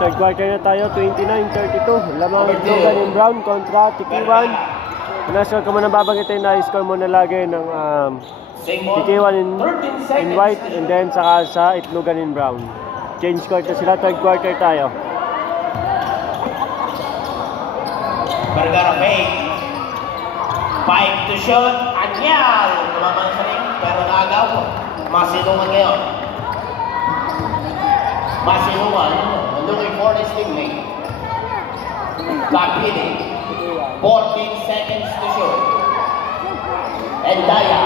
third quarter na tayo, 29-32. Lamang Logan and Brown kontra Tikiwan. Nasure ko muna babagitin na score muna lagi ng Tikiwan in white and then saka sa Itlogan in brown. Change court na sila, third quarter tayo. Vergara fake. 5 to shoot. Anyal. Tumaman sa ring pero naagaw. Masilungan ngayon. Masilungan. Looking for his teammate. Kapili. 14 seconds to shoot. And Daya.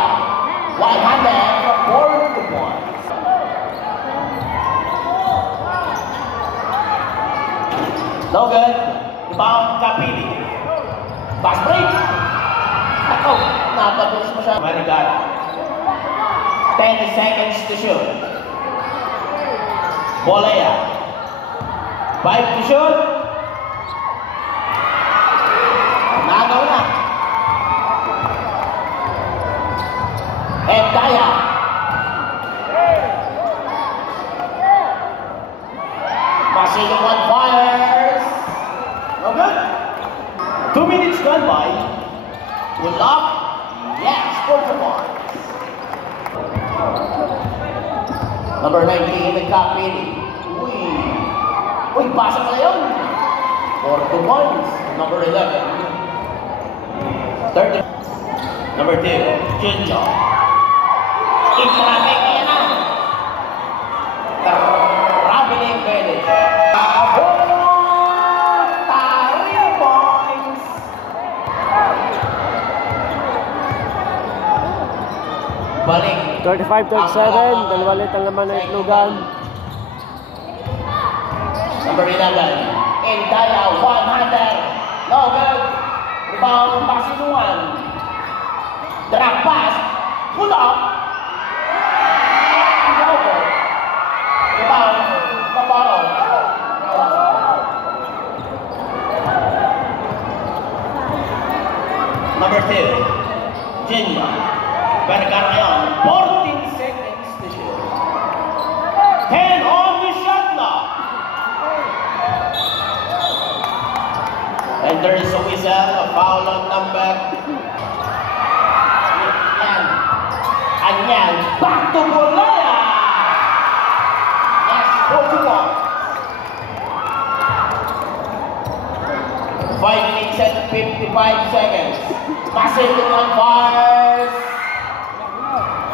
100 from 4 to 1. No good. Rebound Kapili. Pass break. Oh, nakapos mo siya. Vergara. 10 seconds to shoot. Bolea. 5 to shoot. Nagaw na. And Daya. Masilong one fires. No good. 2 minutes gone by. Pull up. Yes, for the ball. Number 19, the Kapili. Uy, pasa na yun. 4 to 1. Number 11. 30. Number 2, Jinjo. Traffic niya na. Traveling Village. Balik. 35-37, dalawa ulit ang laman ng Itlogan. Number 11, Endaya, 100. No good. Rebound, Masilungan. Drag pass. Pull up. No good. Rebound, Mabaro. Number 2, Jinja. Vergara ngayon, 14 seconds to shoot. 10 on the shot clock. And there is a whistle, a foul on number. Anyal, back to Bolea. Yes, 41. 5 minutes and 55 seconds. Masilungan fires.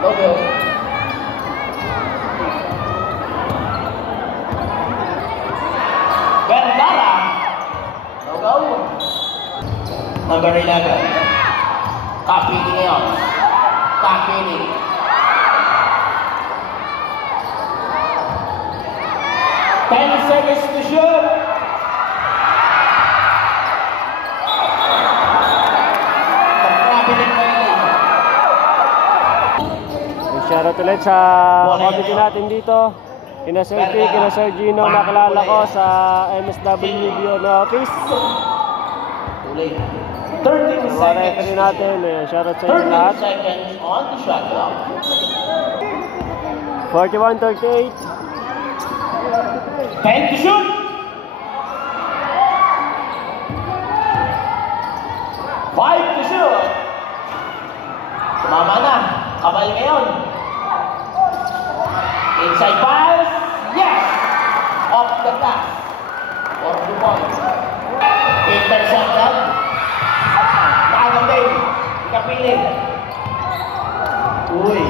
No good. Vergara. No go. Number 11. Kapili ngayon. Kapili. Ten seconds to shoot. Shoutout ulit sa community natin dito. Kina Sir P, kina Sir Gino, nakalala ko sa MSW office. 30 mga referee natin, shoutout sa inyo lahat. 30 seconds on the shot clock. 41-38. 10 to shoot. Five to shoot. Tumama na. Kabal ngayon. Inside pass. Yes! Off the glass. 4 points. Intercepted. Nakagawin. Kapiling. Uy.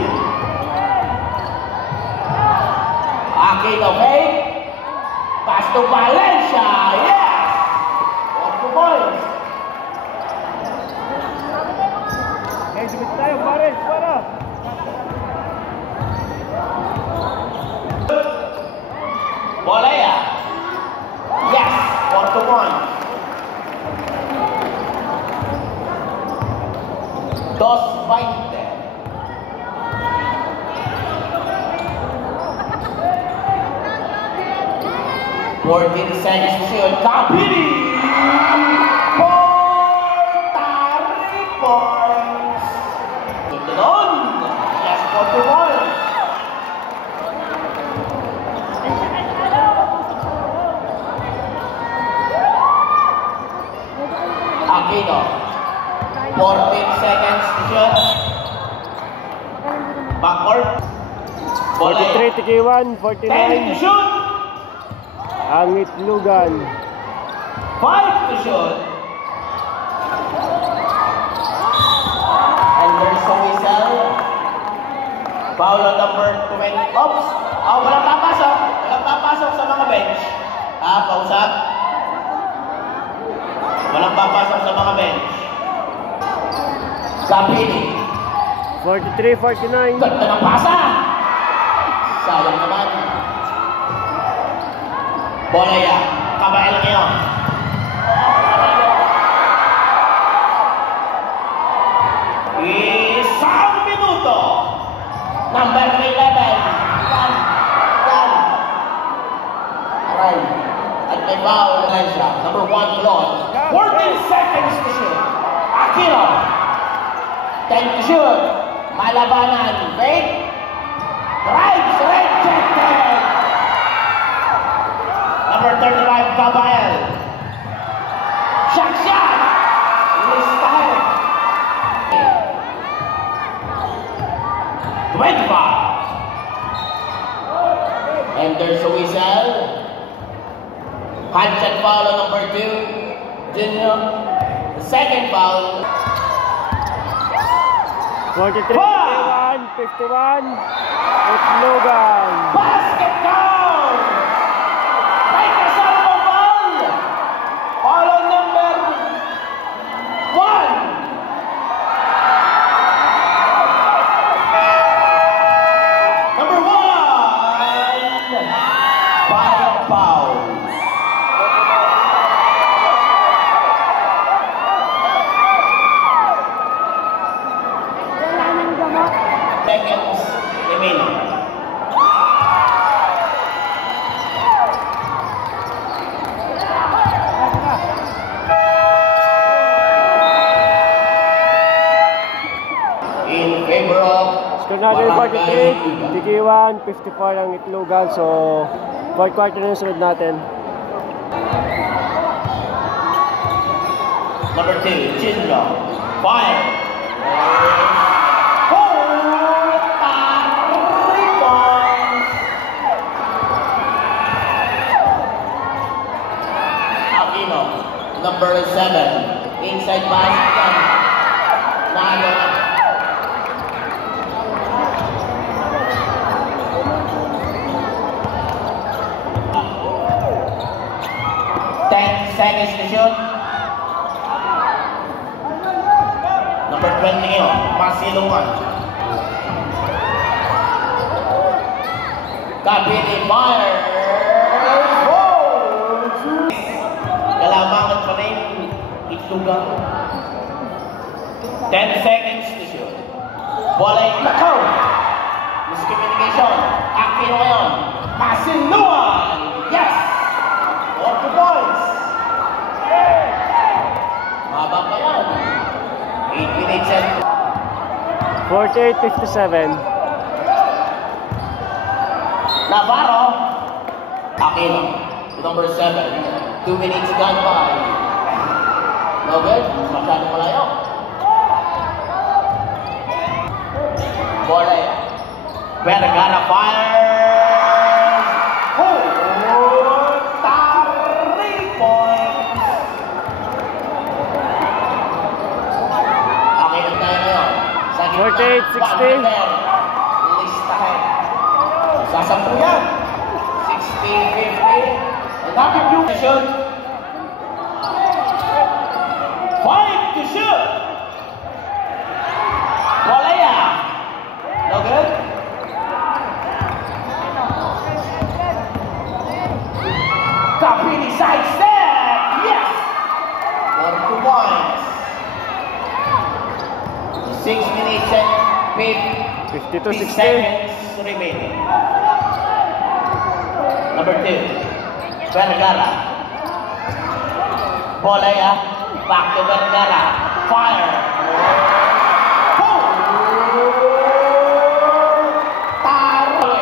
Akin, okay? Pass to Valencia. Yes! 4 points. Exhibit tayo, pares, para! Bolea. Yes, 4 to 1. Dos 20. Working seconds to shoot. Kapili. 3 points. Ito doon. Yes, 4 to 1. Tikiwan, 10 to 49. shoot. Ang Itlogan. 5 to shoot. And there's a whistle. Foul on number 20. Oops! Oh, walang papasok. Walang papasok sa mga bench. Pausap. Walang papasok sa mga bench. Kapili. 43-49. Ganda ng pasa. Sayang naman. Bola yan. Kabael ngayon. Isang minuto. Number 11. Run. At may foul na siya. Number 1 Lord. 14 seconds to shoot. Aquino. 10 to shoot. Malabanan. Fake. Drives. Rejected. Number 35 Kabael. Shot. Listahan. 25. And there's a whistle. Handshake foul on number 2. Junior. The second foul. 43-51, 51. Itlogan. Basket down! May kasama foul! Foul on number 1. Number 1. 5 fouls. Seconds remaining. In favor of Score natin 43. Tikiwan, 54 ang Itlogan. So, 4th quarter na yung sunod natin. Number 2, Jindro. Fire. Aquino, number 7. Inside basket. Nalo. Seconds to shoot. Number 20 ngayon, Marcilungan. Kapili fire. Kalamangan pa rin Itlogan. 10 seconds to shoot. Bola yung lakaw. Miscommunication. Aquino ngayon. Marcilungan. Yes! 40 points. Maba pa yan. 8 minutes and 48-57. Navarro. Aquino. Number 7. 2 minutes gone by. No good. Masyadong malayo. Bola yan. Vergara fires. Oh! 3 points. Aquino tayo ngayon. Sa gitna. 48-60. Listahan. Sasampu yan. 60-50. And happy blue to shoot. 5 to shoot. Walaya. No good. Kapili side step. Yes. 1 points. 6 minutes and 50 52-60. seconds remaining. Number 2. Vergara. Bolaya. Back to Vergara. Fire. Oh! Taro.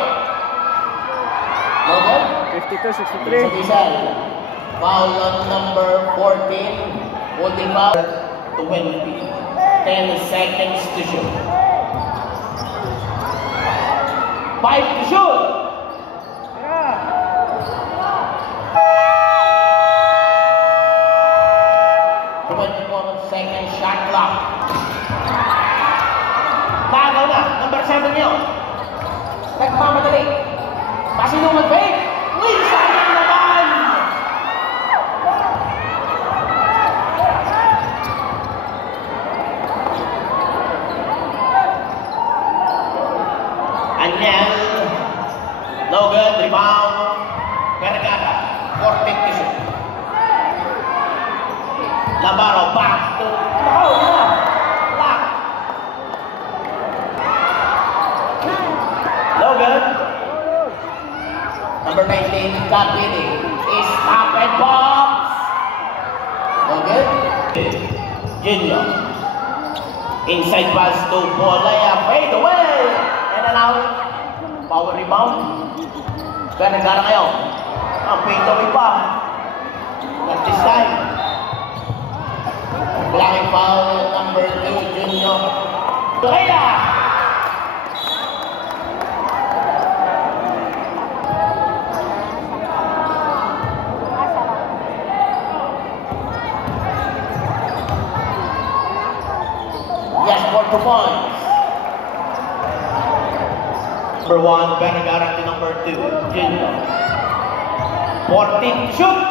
No good? 52-63. Rizal. Foul on number 14. Holding foul. 20. 10 seconds to shoot. 5 to shoot. Masinong mag-fake. Uy, sayang naman. Anyel. No good. Rebound. Vergara. 4-50. Navarro back to block. No good. Number 19, Capini is up and box. No good. Junior. Inside pass to Bolaya. Fade away. And then out. Power rebound. Vergara ngayon. Ang fade away pa. At this time. Blocking foul number 2, Junior. Bolaya. Yes, for 2 points. Number 1, Vergara to number 2, Junior. 14 shoot.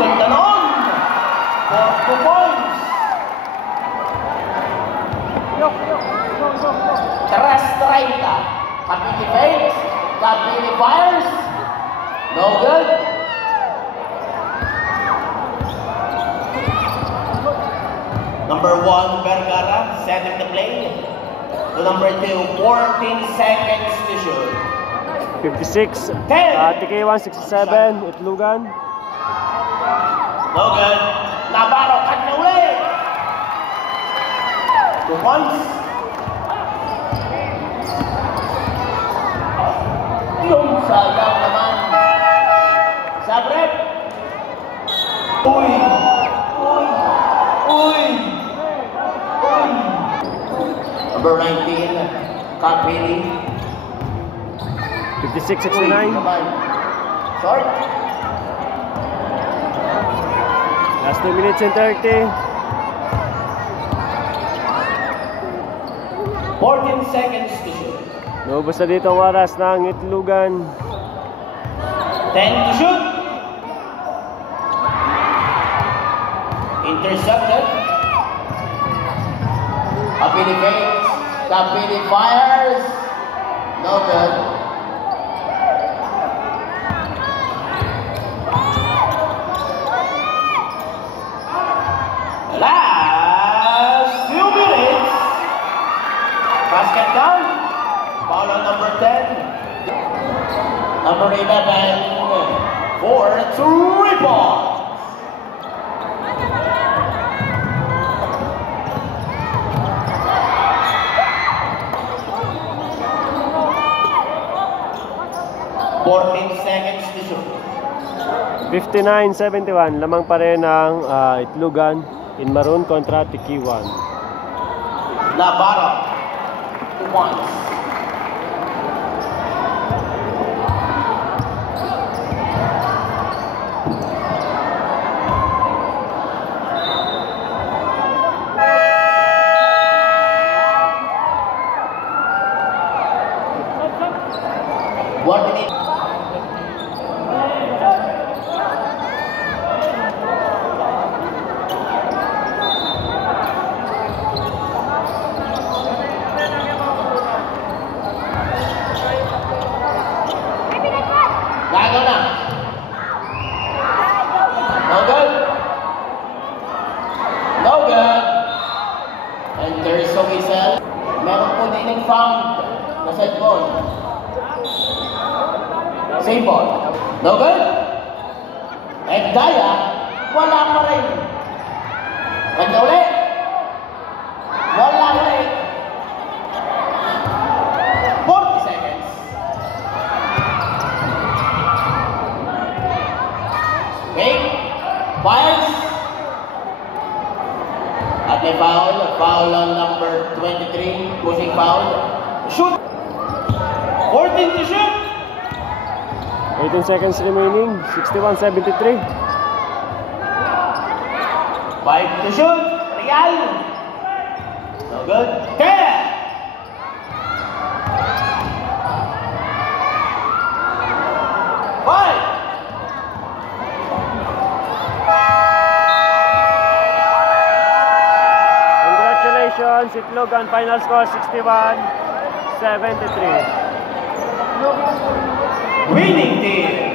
Ganda nun. 4 points. Tres 30. Capini fakes. Capini fires. No good. Number 1, Vergara, setting the play. To number 2, 14 seconds to shoot. 56. TK1, 67. Itlogan. No good. Navarro, cut the way. 2 points. Yung sayang naman. Sabrep. Uy. Uy. Uy. Uy. Number 19, Capini. 56-69. Short. Last 2 minutes and 30. 14 seconds to shoot. Naubos na dito ang oras ng Itlogan. 10 to shoot. Intercepted. Capini fakes. Capini fires. No good. Last few minutes. Basket down. Foul on number 10. Number 11 for 3 points. Seconds to shoot. 59-71. Lamang pa rin ang Itlogan in maroon kontra TK1. Navarro. 2 points. What did he... Gago na. No good. No good. And there is a whistle. Meron po din yung found na set ball. Same ball. No good. And Daya, wala pa rin. Ganda ulit. Wala ulit. 40 seconds. Okay. Fires. At may foul. Foul on number 23. Pushing foul. Shoot. 14 to shoot. 18 seconds remaining. 61-73. 5 to shoot. Real. No good. 10. Browns Itlogan. Final score 61-73. Winning team.